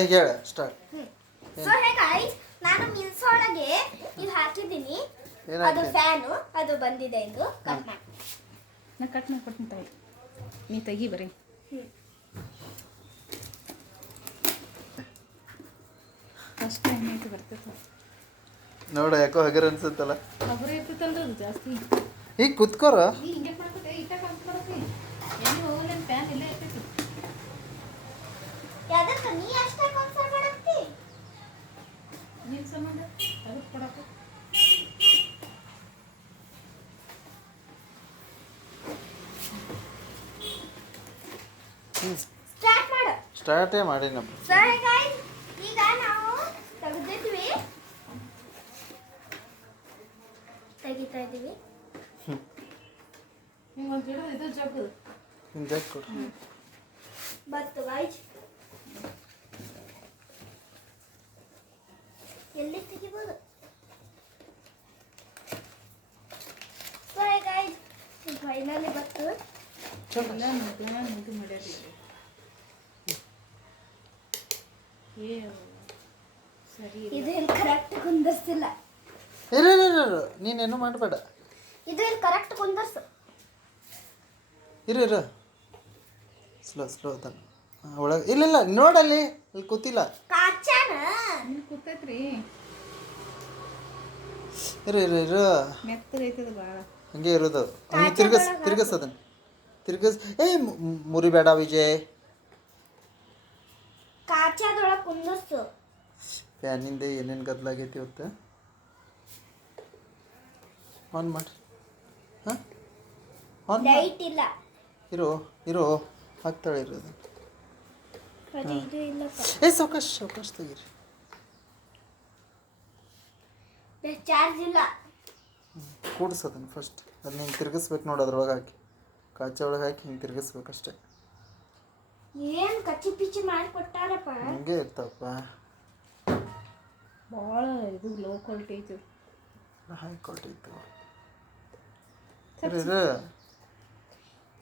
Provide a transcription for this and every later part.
ಈಗ ಹೇಳ start. So hey guys, ನಾನು ಮಿನ್ಸ್ ಒಳಗೆ ಇದು ಹಾಕಿದ್ದೀನಿ. ಅದು ಫ್ಯಾನು, ಅದು ಬಂದಿದೆ ಎಂದು ಕಟ್ ಮಾಡಿ. ನಾ ಕಟ್ ಮಾಡ್ಕೊಡ್ತೀನಿ ತಗೊಳ್ಳಿ, ನೀ ತೆಗಿ ಬರೀ. ಫಸ್ಟ್ ಟೈಮ್ ಐತೆ ಬರ್ತೈತೆ ನೋಡ, ಯಾಕೋ ಹಗರ್ ಅನ್ಸುತ್ತಲ್ಲ. ಒಬ್ಬರೇ ಇರ್ತೈತಲ್ರಿ ಅದು ಜಾಸ್ತಿ. ಈಗ ಕುತ್ಕೋರ. ನೀ ಹಿಂಗೆ ಮಾಡ್ಕೊತೆ ಇಟ್ಟ ಕಟ್ ಮಾಡತ್ತಿ, ಎಲ್ಲಿ ಹೋಗಲೇನು ಫ್ಯಾನ್ ಇಲ್ಲೇ ಇರ್ತೈತಿ. ಯಾದಕ್ಕ ನೀ ಅಷ್ಟೇ ಕನ್ಸರ್ ಮಾಡತ್ತಿ? ನೀನು ಸಂಬಂಧ ಅದಕ್ಕೆ ಕೊಡಕ್ಕೆ ಸ್ಟಾರ್ಟ್ ಮಾಡು. ಸ್ಟಾರ್ಟೇ ಮಾಡಿನಪ್ಪ. ಸೊ ಹೇ ಗೈಸ್, ಈಗ ನಾವು ತೆಗೆದಿದ್ವಿ, ತೆಗಿತಾ ಇದೀವಿ. ಹಿಂಗೆ ಒಂದು ಗಿಡ ಇದು ಜಗ್ಗು ಹಿಂಗೆ ಕೊಡು. ಬತ್ತು ಗೈಸ್, ಎಲ್ಲಿ ತೆಗಿಬೋದು? ಸೊ ಹೇ ಗೈಸ್, ಫೈನಲಿ ಬತ್ತು. ಎಲ್ಲ ಇದು ಮಾಡ್ಯಾರಿದ್ರು. ಏ ಸರಿ ಇದೇನು ಕರೆಕ್ಟ್ ಕುಂದರ್ಸಿಲ್ಲ. ನೀನೇನು ಮಾಡಬೇಡ. ಇದು ಏನು ಕರೆಕ್ಟ್ ಕುಂದರ್ಸು. ಇರು ಸ್ಲೋ ಅದನ್ನು ಒಳಗೆ. ಇಲ್ಲ ನೋಡಲ್ಲಿ, ಅಲ್ಲಿ ಕೂತಿಲ್ಲ. ಕಾಚಾನ ನೀವು ಕೂತೈತ್ರಿ, ಇರು ಮೆತ್ತಗೈತದ ಭಾಳ. ಹಂಗೆ ಇರೋದು. ಹಂಗೆ ತಿರ್ಗಸ್ ಅದನ್ನು ತಿರ್ಗಸ್. ಮುರಿಬೇಡ ವಿಜಯ್. ಕಾಚಾದೊಳಗೆ ಕುಂದರ್ಸು. ಫ್ಯಾನಿಂದ ಏನೇನು ಗದ್ದಲಾಗೈತಿ ಇವತ್ತು. ಆನ್ ಮಾಡಿ. ಹಾಂ ಆನ್ ಲೈಟ್ ಇಲ್ಲ. ಇರೋ ಹಾಕ್ತಾಳೆ ಇರೋದು. ಅದು ಇದು ಇಲ್ಲ. ಸಾವಕಾಶ ತೆಗೀರಿ. ಚಾರ್ಜ್ ಇಲ್ಲ. ಕೂಡಿಸೋದನ್ನು ಫಸ್ಟ್ ಅದನ್ನ ಹಿಂಗೆ ತಿರ್ಗಿಸ್ಬೇಕು ನೋಡಿ, ಅದ್ರೊಳಗೆ ಹಾಕಿ ಕಾಚ ಒಳಗೆ ಹಾಕಿ ಹಿಂಗೆ ತಿರ್ಗಿಸ್ಬೇಕಷ್ಟೆ. ಏನು ಕಚ್ಚಿ ಪಿಚ್ಚಿ ಮಾಡಿ ಕೊಟ್ಟಾರಪ್ಪ. ಹಂಗೆ ಇರ್ತಾವಪ್ಪ. ಭಾಳ ಇದು ಲೋ ಕ್ವಾಲಿಟಿ ಐತಿ. ಹೈ ಕ್ವಾಲಿಟಿ ಇತ್ತು.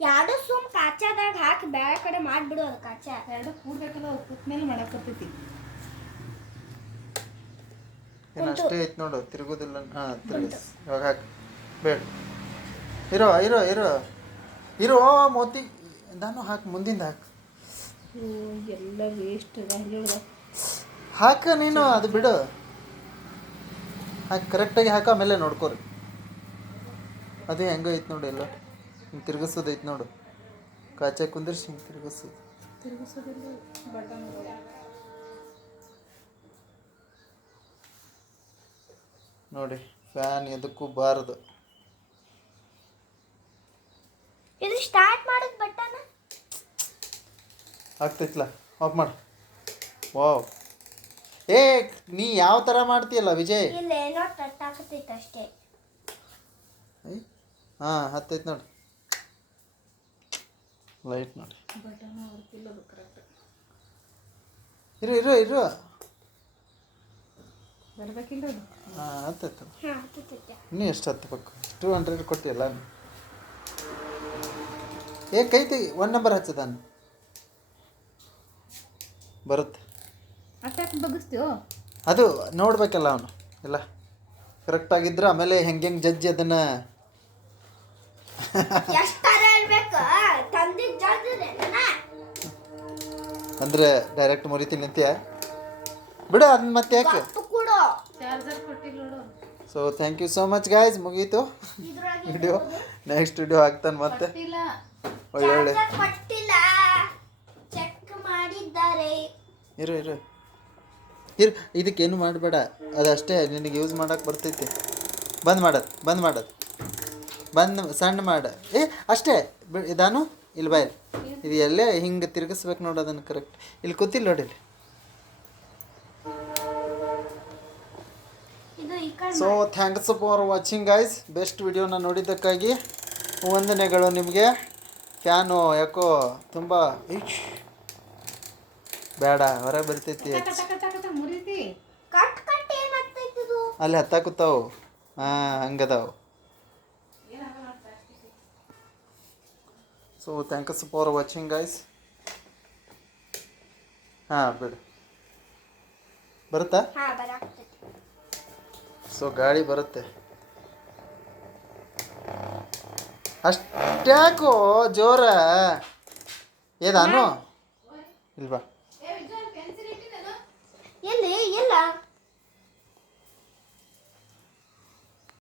ಯಾವುದು ಸುಮ್ ಕಾಚಾದಾಗ ಹಾಕಿ ಬೇರೆ ಕಡೆ ಮಾಡಿಬಿಡು. ಅದು ಕಾಚಾ ಎರಡು ಕೂಡ್ಬೇಕಲ್ಲ, ಅವು ಕೂತ್ಮೇಲೆ ಮಾಡಕ್ಕೆ ಬರ್ತೈತಿ. ಏನು ಅಷ್ಟೇ ಐತೆ ನೋಡು, ತಿರುಗೋದಿಲ್ಲ. ಹಾಂ ತಿರ್ಗಿಸ್. ಇವಾಗ ಹಾಕಿ ಬೇಡ. ಇರೋ ಮೋತಿ ನಾನು ಹಾಕಿ ಮುಂದಿಂದ ಹಾಕಿ. ಎಲ್ಲ ವೇಸ್ಟ್ ಅದ. ಹಾಕ ನೀನು, ಅದು ಬಿಡು. ಹಾಕಿ ಕರೆಕ್ಟಾಗಿ ಹಾಕ, ಆಮೇಲೆ ನೋಡ್ಕೋರಿ. ಅದೇ ಹೆಂಗೆ ಐತೆ ನೋಡಿ, ಎಲ್ಲ ಹಿಂಗೆ ತಿರ್ಗಿಸೋದು ಐತೆ ನೋಡು. ಕಾಚಾ ಕುಂದಿರ್ಸಿ ಹಿಂಗೆ ತಿರುಗಿಸೋದಿಲ್ಲ ಬಟನ್ ನೋಡಿ. ಫ್ಯಾನ್ ಎದಕ್ಕೂ ಬಾರದು. ಇದು ಸ್ಟಾರ್ಟ್ ಮಾಡೋದು ಬಟನ್ ಆಗ್ತೈತ್ಲ, ಆಫ್ ಮಾಡು. ವಾವ್, ನೀ ಯಾವ ಥರ ಮಾಡ್ತೀಯಲ್ಲ ವಿಜಯ್. ಇಲ್ಲ ಏನೋ ಟಟ್ ಹಾಕತೈತೆ ಅಷ್ಟೇ. ಹಾಂ ಹತ್ತೈತೆ ನೋಡಿ, ಲೈಟ್ ನೋಡಿ. ಬಟನ್ ಅವ್ರಿಗಿಲ್ಲ ಅದು ಕರೆಕ್ಟ್. ಇರು ಬರ್ಬೇಕಿಲ್ಲ ಅದು. ಹಾಂ ಹತ್ತೈತೆ. ಹಾಂ ಹತ್ತೈತೆ. ಇನ್ನೂ ಎಷ್ಟು ಹತ್ತಬೇಕು? 200 ಕೊಟ್ಟಿಯಲ್ಲ. ಕೈ ತೆಗಿ. 1 ನಂಬರ್ ಹಚ್ಚದಾನು ಬರುತ್ತೆ. ಅಟ್ಯಾಕ್ ಬಗ್ಗಿಸ್ತೀವೋ ಅದು ನೋಡ್ಬೇಕಲ್ಲ ಅವನು ಎಲ್ಲ ಕರೆಕ್ಟಾಗಿದ್ರೆ ಆಮೇಲೆ ಹೆಂಗೆ ಜಡ್ಜ್ ಅದನ್ನು. ಎಷ್ಟಾರ ಹೇಳ್ಬೇಕು ತಂದಿದ್ದು ಜಡ್ಜ್ ಅಂದರೆ ಡೈರೆಕ್ಟ್ ಮುರಿತೀನಿ ಅಂತೀಯ. ಬಿಡು ಅದನ್ನ ಮತ್ತೆ ಯಾಕೆ. ಕೊಡು. ಚಾರ್ಜರ್ ಕೊಟ್ಟಿಲ್ಲ ನೋಡು. So thank you so much guys. ಮುಗೀತು ವಿಡಿಯೋ. ನೆಕ್ಸ್ಟ್ ವಿಡಿಯೋ ಹಾಕ್ತಾನೆ ಮತ್ತೆ. ಒಳ್ಳೆ ಕೊಟ್ಟಿಲ್ಲ, ಚೆಕ್ ಮಾಡಿದ್ದಾರೆ. ಇರು ಇದಕ್ಕೇನು ಮಾಡಬೇಡ, ಅದಷ್ಟೇ ನಿನಗೆ ಯೂಸ್ ಮಾಡೋಕೆ ಬರ್ತೈತಿ. ಬಂದ್ ಸಣ್ಣ ಮಾಡ. ಅಷ್ಟೇ ಇದಾನು. ಇಲ್ಲಿ ಬಾಯ್, ಇದು ಎಲ್ಲೇ ಹಿಂಗೆ ತಿರ್ಗಿಸ್ಬೇಕು ನೋಡಿ ಅದನ್ನು ಕರೆಕ್ಟ್. ಇಲ್ಲಿ ಕೂತಿಲ್ಲ ನೋಡಿ ಇಲ್ಲಿ. So thanks for watching guys. Best ವಿಡಿಯೋನ ನೋಡಿದ್ದಕ್ಕಾಗಿ ವಂದನೆಗಳು ನಿಮಗೆ. ಫ್ಯಾನು ಯಾಕೋ ತುಂಬ ಬೇಡ, ಹೊರಗೆ ಬರ್ತೈತಿ. ಅಲ್ಲಿ ಹತ್ತಾಕುತ್ತಾವು. ಹಾಂ ಹಂಗದಾವು. So thanks for watching guys. ಹಾಂ ಬಿಡು. ಬರುತ್ತಾ? ಹಾ ಬರಾಕ್ತೈತಿ. ಸೊ ಗಾಳಿ ಬರುತ್ತೆ. ಅಷ್ಟ್ಯಾಕೋ ಜೋರ ಏದಾನು ಇಲ್ವಾ?